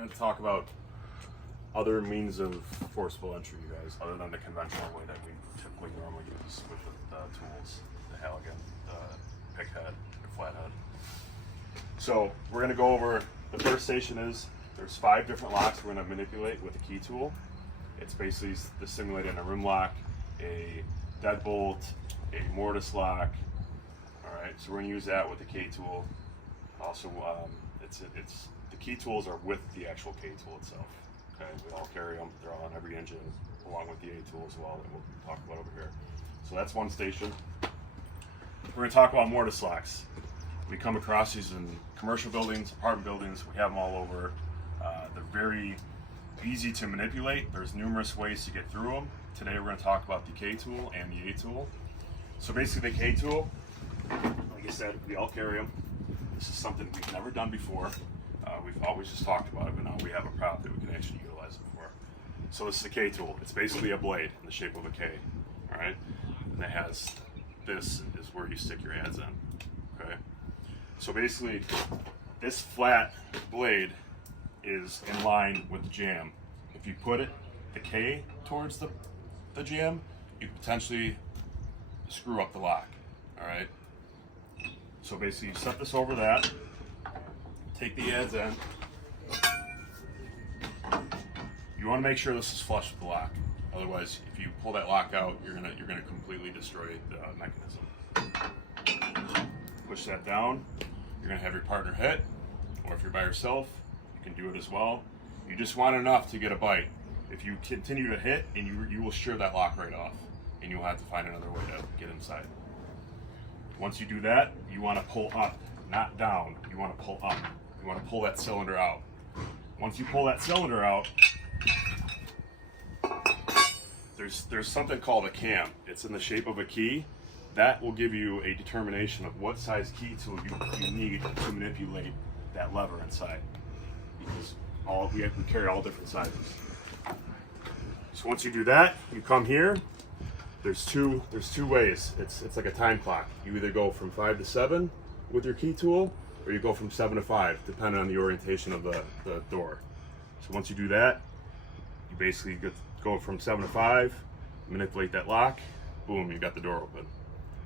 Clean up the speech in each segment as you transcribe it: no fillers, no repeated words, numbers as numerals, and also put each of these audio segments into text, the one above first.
going to talk about other means of forcible entry, you guys, other than the conventional way that we typically normally use with the tools, the Halligan, the pick head, the flathead. So we're going to go over, the first station is, there's 5 different locks we're going to manipulate with the key tool. It's basically the simulating a rim lock, a deadbolt, a mortise lock. All right, so we're going to use that with the K tool. Also, it's the key tools are with the actual K tool itself. Okay, we all carry them. They're all on every engine, along with the A tool as well, that we'll talk about over here. So that's one station. We're going to talk about mortise locks. We come across these in commercial buildings, apartment buildings. We have them all over. They're very easy to manipulate. There's numerous ways to get through them. Today we're going to talk about the K tool and the A tool. So basically the K tool, like I said, we all carry them. This is something we've never done before. We've always just talked about it, but now we have a prop that we can actually utilize it for. So this is a K tool. It's basically a blade in the shape of a K, all right? And it has, this is where you stick your adze in, okay? So basically, this flat blade is in line with the jam. If you put it, the K towards the jam, you potentially screw up the lock, all right? So basically, you set this over that, take the adze in. You want to make sure this is flush with the lock. Otherwise, if you pull that lock out, you're gonna completely destroy the mechanism. Push that down. You're gonna have your partner hit, or if you're by yourself, you can do it as well. You just want enough to get a bite. If you continue to hit, and you will shear that lock right off, and you'll have to find another way to get inside. Once you do that, you want to pull up, not down. You want to pull up. You want to pull that cylinder out. Once you pull that cylinder out, there's something called a cam. It's in the shape of a key. That will give you a determination of what size key tool you need to manipulate that lever inside. Because we carry all different sizes. So once you do that, you come here. There's two ways. It's like a time clock. You either go from 5 to 7 with your key tool, or you go from 7 to 5, depending on the orientation of the door. So once you do that, you basically go from 7 to 5, manipulate that lock, boom, you got the door open.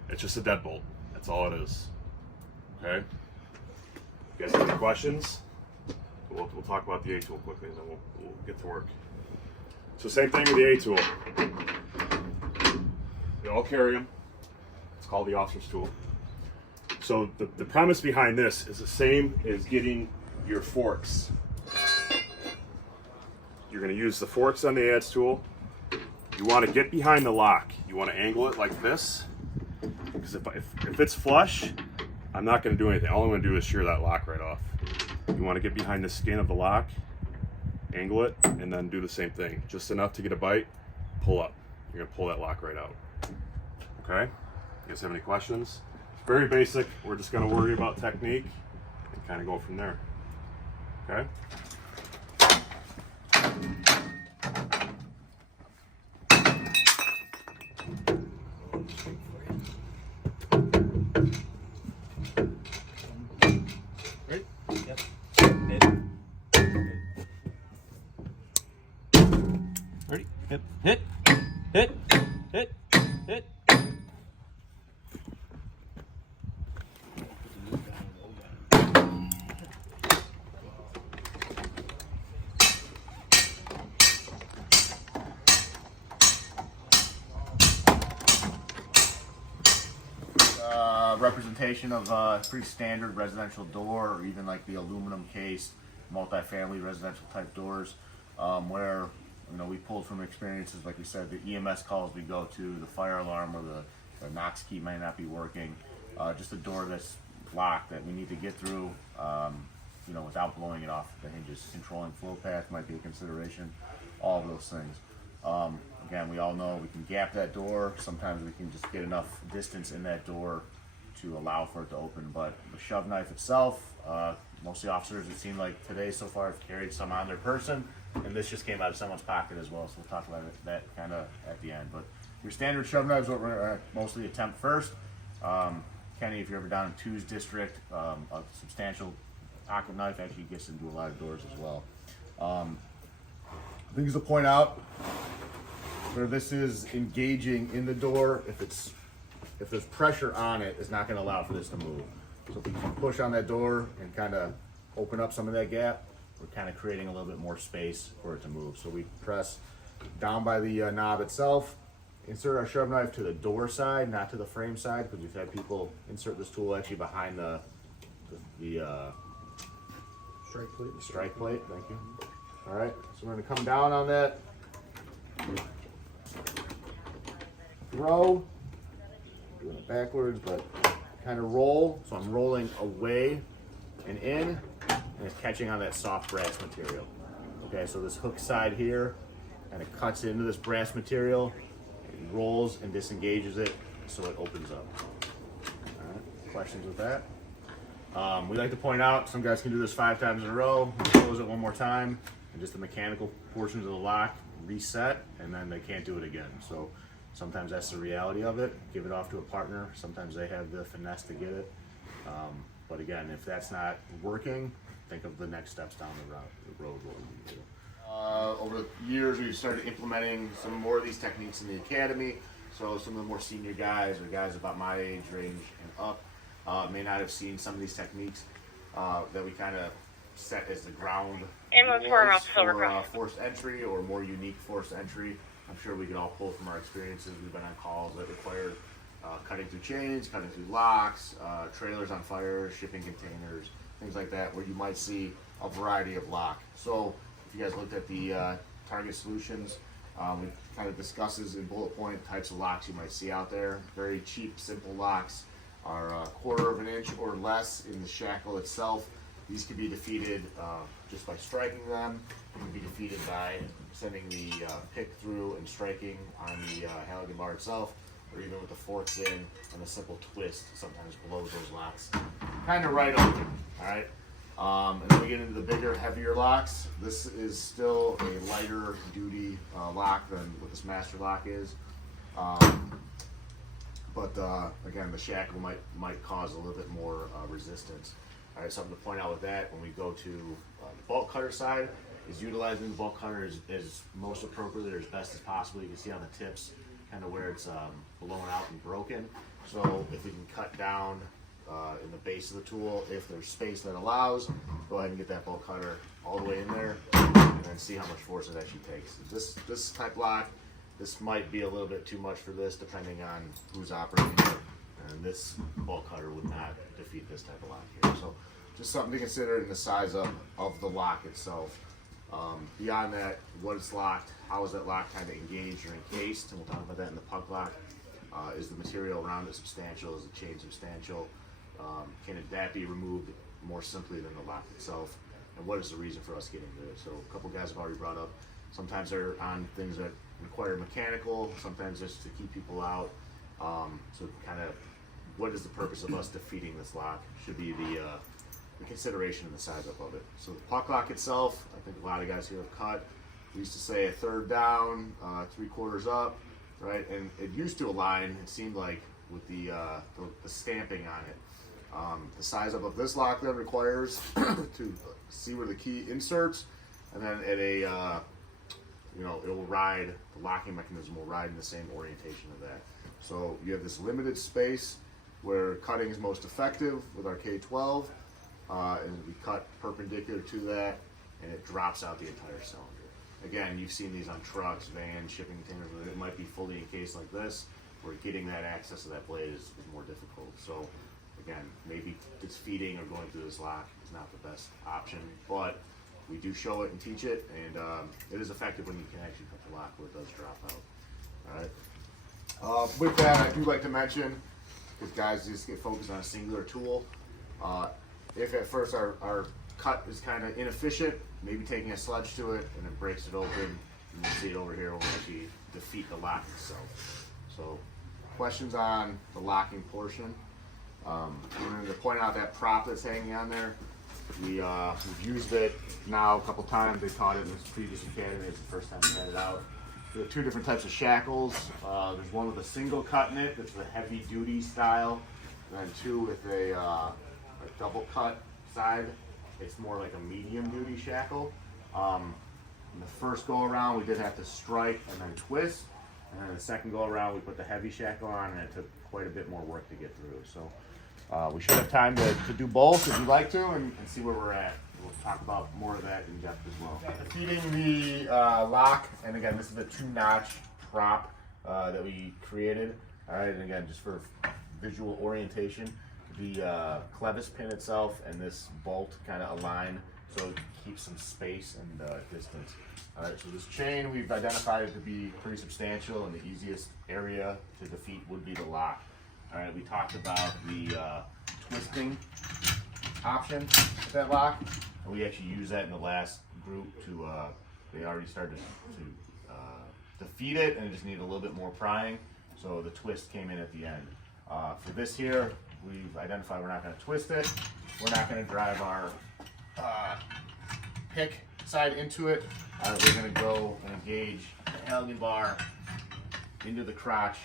It's just a deadbolt. That's all it is. Okay? You guys have any questions? We'll talk about the A tool quickly, and then we'll get to work. So same thing with the A tool. We all carry them. It's called the officer's tool. So the premise behind this is the same as getting your forks. You're going to use the forks on the adze tool. You want to get behind the lock. You want to angle it like this, because if it's flush, I'm not going to do anything. All I'm going to do is shear that lock right off. You want to get behind the skin of the lock, angle it, and then do the same thing. Just enough to get a bite, pull up. You're going to pull that lock right out. Okay? You guys have any questions? Very basic. We're just going to worry about technique and kind of go from there. Okay? Ready? Yep. Ready? Hit. Hit. Hit. Hit. Hit. Representation of a pretty standard residential door, or even like the aluminum cased multi-family residential type doors, where we pulled from experiences, like we said, the EMS calls we go to, the fire alarm, or the Knox key might not be working, just a door that's locked that we need to get through, without blowing it off the hinges. Controlling flow path might be a consideration, all of those things. Again, we all know we can gap that door. Sometimes we can just get enough distance in that door to allow for it to open, but the shove knife itself, most of the officers, it seemed like today so far, have carried some on their person, and this just came out of someone's pocket as well, so we'll talk about that kind of at the end. But your standard shove knives, what we're going to mostly attempt first. Kenny, if you're ever down in 2's district, a substantial pocket knife actually gets into a lot of doors as well. Things to point out, where this is engaging in the door, if there's pressure on it, it's not going to allow for this to move. So if we can push on that door and kind of open up some of that gap, we're kind of creating a little bit more space for it to move. So we press down by the knob itself, insert our shove knife to the door side, not to the frame side, because we've had people insert this tool actually behind the strike plate. Thank you. All right, so we're going to come down on that. Throw, doing it backwards, but kind of roll. So I'm rolling away and in, and it's catching on that soft brass material. Okay, so this hook side here kind of cuts into this brass material, it rolls and disengages it, so it opens up. All right, questions with that? We like to point out, some guys can do this 5 times in a row, close it one more time, and just the mechanical portions of the lock reset, and then they can't do it again. So sometimes that's the reality of it. Give it off to a partner. Sometimes they have the finesse to get it. But again, if that's not working, think of the next steps down the road. What we need to do. Over the years, we've started implementing some more of these techniques in the academy. So some of the more senior guys or guys about my age range and up may not have seen some of these techniques that we kind of set as the ground rules for forced entry or more unique forced entry. I'm sure we could all pull from our experiences. We've been on calls that required cutting through chains, cutting through locks, trailers on fire, shipping containers, things like that, where you might see a variety of lock. So if you guys looked at the Target Solutions, we kind of discusses in bullet point types of locks you might see out there. Very cheap, simple locks are a 1/4 of an inch or less in the shackle itself. These can be defeated just by striking them. They can be defeated by sending the pick through and striking on the Halligan bar itself, or even with the forks in and a simple twist sometimes blows those locks kind of right open. All right. And then we get into the bigger, heavier locks. This is still a lighter duty lock than what this master lock is. But again, the shackle might cause a little bit more resistance. All right, something to point out with that when we go to the bolt cutter side is utilizing the bolt cutter as most appropriately or as best as possible. You can see on the tips kind of where it's blown out and broken. So if we can cut down in the base of the tool, if there's space that allows, go ahead and get that bolt cutter all the way in there and then see how much force it actually takes. This type lock, this might be a little bit too much for this depending on who's operating it. And this bolt cutter would not defeat this type of lock here. So just something to consider in the size of the lock itself. Beyond that, what is locked, how is that lock kind of engaged or encased, and we'll talk about that in the puck lock. Is the material around it substantial? Is the chain substantial? Can that be removed more simply than the lock itself? And what is the reason for us getting rid of it? So a couple guys have already brought up, sometimes they're on things that require mechanical, sometimes just to keep people out. So kind of what is the purpose of us defeating this lock should be the consideration and the size up of it. So the puck lock itself, I think a lot of guys here have cut. We used to say a 1/3 down, 3/4 up, right? And it used to align, it seemed like, with the stamping on it. The size up of this lock then requires to see where the key inserts, and then at a, it will ride, the locking mechanism will ride in the same orientation of that. So you have this limited space where cutting is most effective with our K12, and we cut perpendicular to that, and it drops out the entire cylinder. Again, you've seen these on trucks, vans, shipping containers, where it might be fully encased like this, where getting that access to that blade is more difficult. So again, maybe just feeding or going through this lock is not the best option, but we do show it and teach it, and it is effective when you can actually cut the lock where it does drop out. All right. With that, I do like to mention, because guys just get focused on a singular tool, if at first our cut is kind of inefficient, maybe taking a sludge to it and it breaks it open, and you see it over here will actually defeat the lock itself. So questions on the locking portion. I'm going to point out that prop that's hanging on there. We've used it now a couple times. They taught it in this previous academy. It's the first time we had it out. We have 2 different types of shackles. There's one with a single cut in it, that's the heavy duty style, and then 2 with a double cut side. It's more like a medium duty shackle. In the first go around, we did have to strike and then twist. And then the second go around, we put the heavy shackle on, and it took quite a bit more work to get through. So we should have time to do both if you'd like to, and see where we're at. We'll talk about more of that in depth as well. Feeding the lock, and again, this is a 2-notch prop that we created. All right, and again, just for visual orientation, the clevis pin itself and this bolt kind of align so it keeps some space and distance. All right, so this chain we've identified it to be pretty substantial, and the easiest area to defeat would be the lock. All right, we talked about the twisting option with that lock, and we actually used that in the last group to, they already started to defeat it, and it just needed a little bit more prying, so the twist came in at the end. For this here, we've identified we're not going to twist it, we're not going to drive our pick side into it. We're going to go and engage the Halligan bar into the crotch,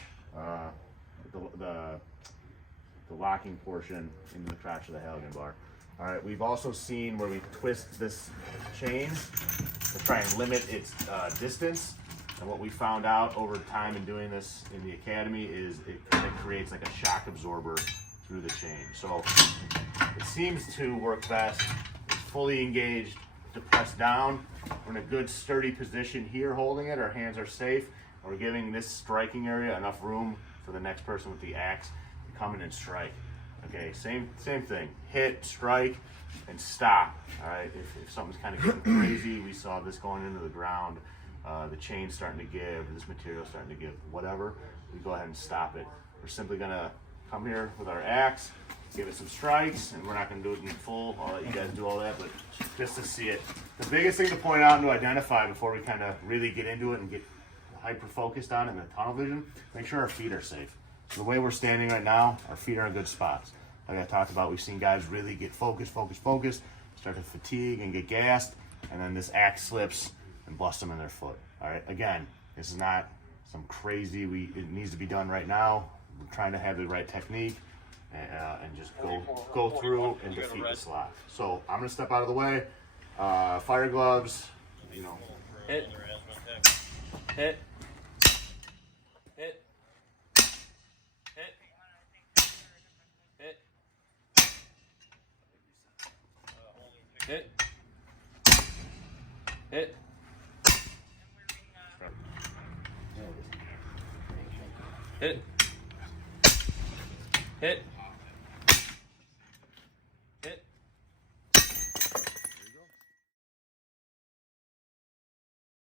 the locking portion into the crotch of the Halligan bar. All right, we've also seen where we twist this chain to try and limit its distance. And what we found out over time in doing this in the academy is it kind of creates like a shock absorber through the chain. So it seems to work best. It's fully engaged to press down. We're in a good sturdy position here holding it. Our hands are safe. We're giving this striking area enough room for the next person with the axe to come in and strike. Okay, same thing. Hit, strike, and stop. All right, if something's kind of getting crazy, we saw this going into the ground, the chain's starting to give, this material's starting to give, whatever, we go ahead and stop it. We're simply gonna come here with our axe, give it some strikes, and we're not gonna do it in full. I'll let you guys do all that, but just to see it. The biggest thing to point out and to identify before we kind of really get into it and get hyper focused on it in the tunnel vision, make sure our feet are safe. So the way we're standing right now, our feet are in good spots. Like I talked about, we've seen guys really get focused, start to fatigue and get gassed, and then this axe slips and bust them in their foot. All right, again, this is not some crazy, it needs to be done right now. We're trying to have the right technique and just go through and defeat the slot. So I'm gonna step out of the way, fire gloves, you know. Hit. Hit. Hit. Hit. Hit. Hit. Hit. Hit.